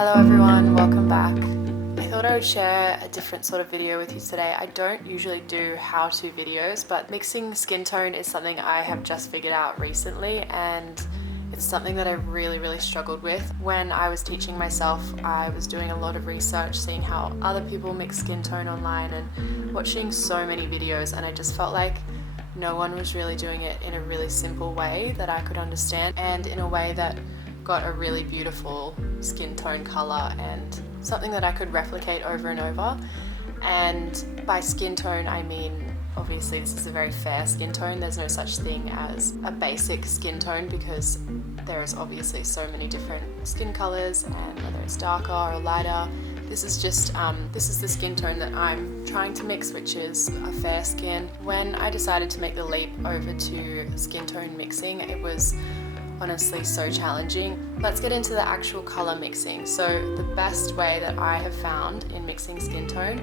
Hello everyone, welcome back. I thought I would share a different sort of video with you today. I don't usually do how-to videos, but mixing skin tone is something I have just figured out recently, and it's something that I really struggled with. When I was teaching myself, I was doing a lot of research, seeing how other people mix skin tone online and watching so many videos, and I just felt like no one was really doing it in a really simple way that I could understand, and in a way that got a really beautiful skin tone color and something that I could replicate over and over. And by skin tone, I mean, obviously this is a very fair skin tone. There's no such thing as a basic skin tone because there is obviously so many different skin colors, and whether it's darker or lighter, this is just this is the skin tone that I'm trying to mix, which is a fair skin. When I decided to make the leap over to skin tone mixing, it was honestly so challenging. Let's get into the actual color mixing. So the best way that I have found in mixing skin tone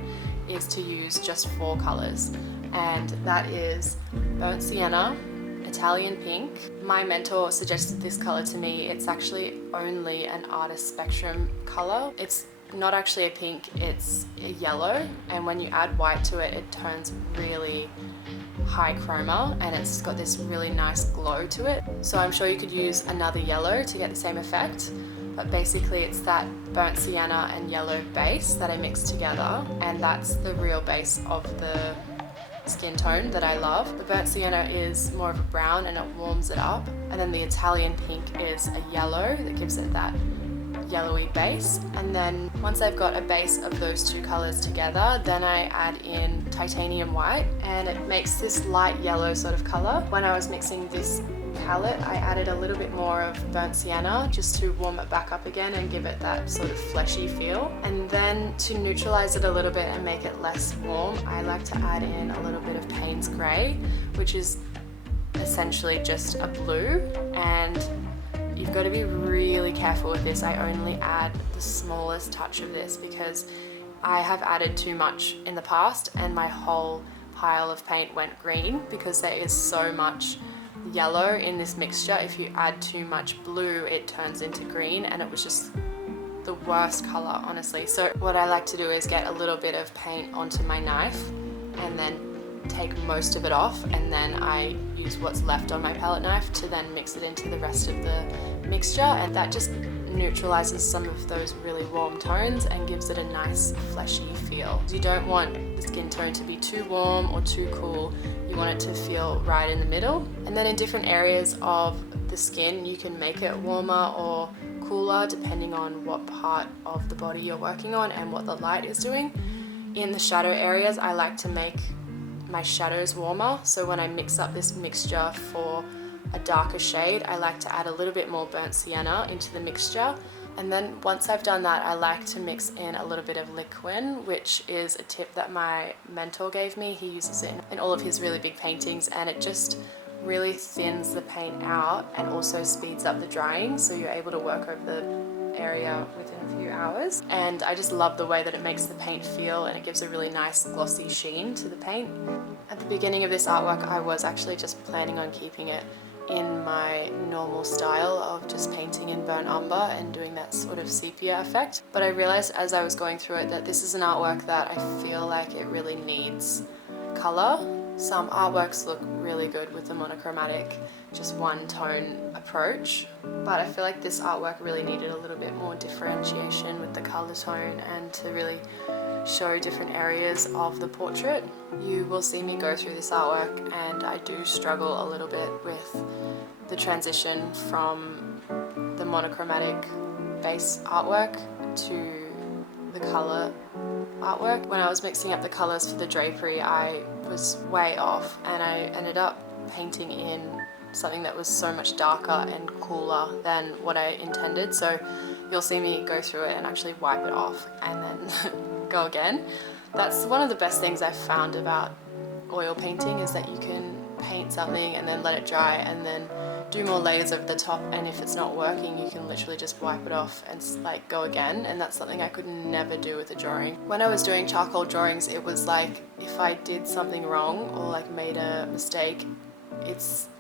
is to use just 4 colors, and that is burnt sienna, Italian pink. My mentor suggested this color to me. It's actually only an artist spectrum color. It's not actually a pink, it's a yellow, and when you add white to it, it turns really high chroma and it's got this really nice glow to it. So I'm sure you could use another yellow to get the same effect, but basically it's that burnt sienna and yellow base that I mix together, and that's the real base of the skin tone that I love. The burnt sienna is more of a brown and it warms it up, and then the Italian pink is a yellow that gives it that yellowy base. And then once I've got a base of those 2 colors together, then I add in titanium white and it makes this light yellow sort of color. When I was mixing this palette, I added a little bit more of burnt sienna just to warm it back up again and give it that sort of fleshy feel. And then to neutralize it a little bit and make it less warm, I like to add in a little bit of Payne's Grey, which is essentially just a blue, and you've got to be really careful with this. I only add the smallest touch of this because I have added too much in the past and my whole pile of paint went green because there is so much yellow in this mixture. If you add too much blue, it turns into green, and it was just the worst color, honestly. So what I like to do is get a little bit of paint onto my knife and then take most of it off, and then I use what's left on my palette knife to then mix it into the rest of the mixture, and that just neutralizes some of those really warm tones and gives it a nice fleshy feel. You don't want the skin tone to be too warm or too cool. You want it to feel right in the middle. And then in different areas of the skin, you can make it warmer or cooler depending on what part of the body you're working on and what the light is doing. In the shadow areas, I like to make my shadows warmer, so when I mix up this mixture for a darker shade, I like to add a little bit more burnt sienna into the mixture. And then once I've done that, I like to mix in a little bit of liquin, which is a tip that my mentor gave me. He uses it in all of his really big paintings, and it just really thins the paint out and also speeds up the drying, so you're able to work over the area within a few hours. And I just love the way that it makes the paint feel, and it gives a really nice glossy sheen to the paint. At the beginning of this artwork, I was actually just planning on keeping it in my normal style of just painting in burnt umber and doing that sort of sepia effect, but I realized as I was going through it that this is an artwork that I feel like it really needs color. Some artworks look really good with the monochromatic, just one tone approach, but I feel like this artwork really needed a little bit more differentiation with the color tone and to really show different areas of the portrait. You will see me go through this artwork, and I do struggle a little bit with the transition from the monochromatic base artwork to the color artwork. When I was mixing up the colors for the drapery, I was way off, and I ended up painting in something that was so much darker and cooler than what I intended. So you'll see me go through it and actually wipe it off and then go again. That's one of the best things I've found about oil painting, is that you can paint something and then let it dry and then do more layers over the top, and if it's not working, you can literally just wipe it off and like go again. And that's something I could never do with a drawing. When I was doing charcoal drawings, it was like if I did something wrong or like made a mistake,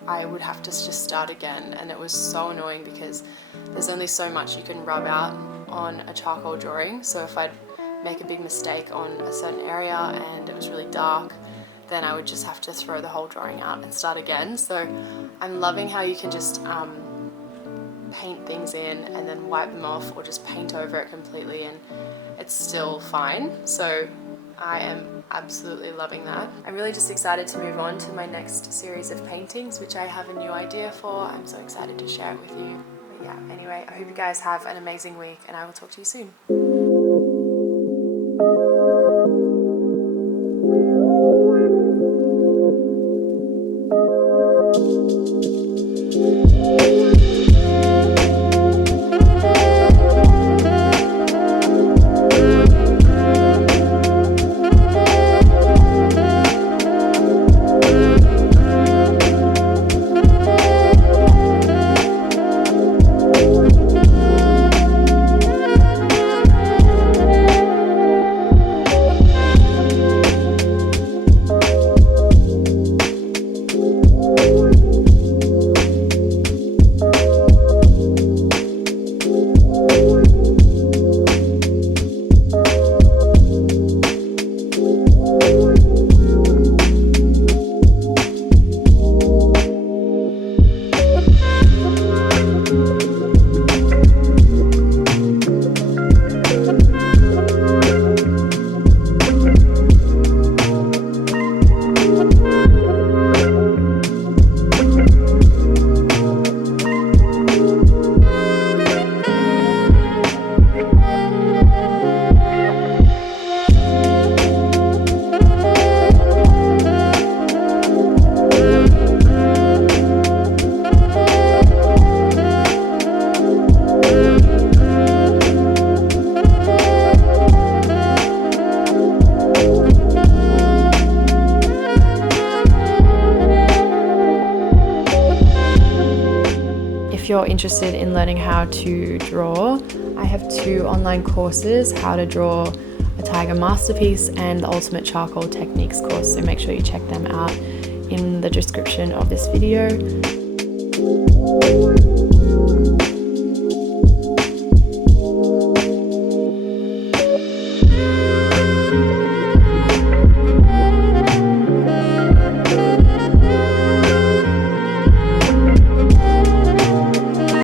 I would have to just start again, and it was so annoying because there's only so much you can rub out on a charcoal drawing. So if I'd make a big mistake on a certain area and it was really dark, then I would just have to throw the whole drawing out and start again. So I'm loving how you can just paint things in and then wipe them off, or just paint over it completely and it's still fine. So I am absolutely loving that. I'm really just excited to move on to my next series of paintings, which I have a new idea for. I'm so excited to share it with you. But yeah, anyway, I hope you guys have an amazing week and I will talk to you soon. If you're interested in learning how to draw, I have 2 online courses, how to draw a tiger masterpiece and the ultimate charcoal techniques course, so make sure you check them out in the description of this video.